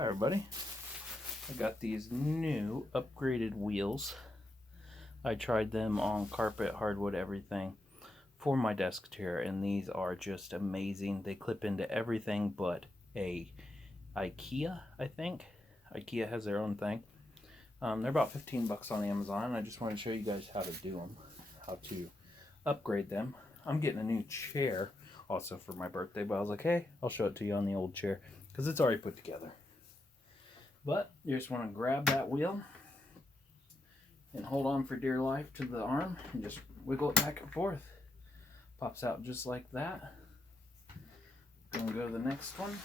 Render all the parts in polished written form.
Hi everybody, I got these new upgraded wheels. I tried them on carpet, hardwood, everything for my desk chair, and these are just amazing. They clip into everything but a IKEA, I think. IKEA has their own thing. They're about 15 bucks on Amazon. I just want to show you guys how to do them, how to upgrade them. I'm getting a new chair also for my birthday, but I was like, hey, I'll show it to you on the old chair because it's already put together. But you just want to grab that wheel and hold on for dear life to the arm and just wiggle it back and forth. Pops out just like that. Gonna go to the next one.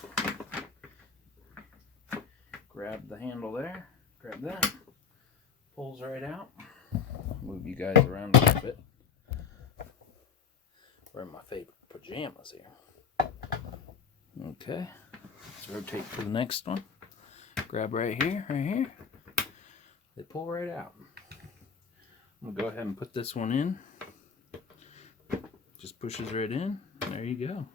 Grab the handle there, grab that, pulls right out. Move you guys around a little bit. Wearing my favorite pajamas here. Okay, let's rotate to the next one. Grab right here, They pull right out. I'm gonna go ahead and put this one in. Just pushes right in. There you go.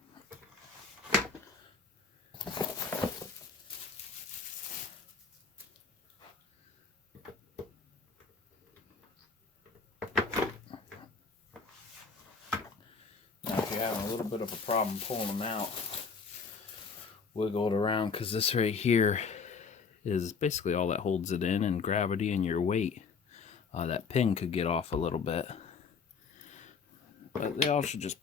Now if you're having a little bit of a problem pulling them out, wiggle it around, because this right here is basically all that holds it in, and gravity and your weight. That pin could get off a little bit. But they all should just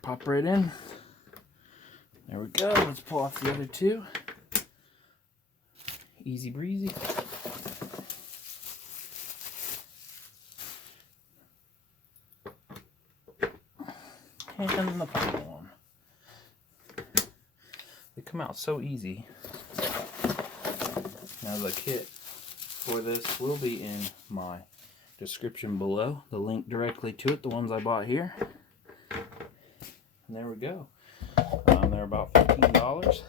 pop right in. There we go. Let's pull off the other two. Easy breezy. And the final one. They come out so easy. Now the kit for this will be in my description below. The link directly to it, the ones I bought here. And there we go. They're about $15.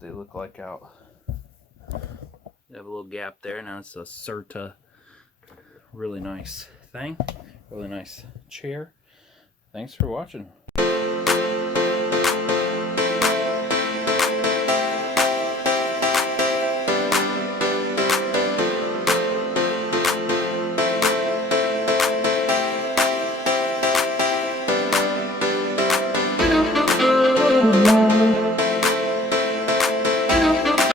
They look like out. They have a little gap there. Now it's a Serta. Really nice thing. Really nice chair. Thanks for watching.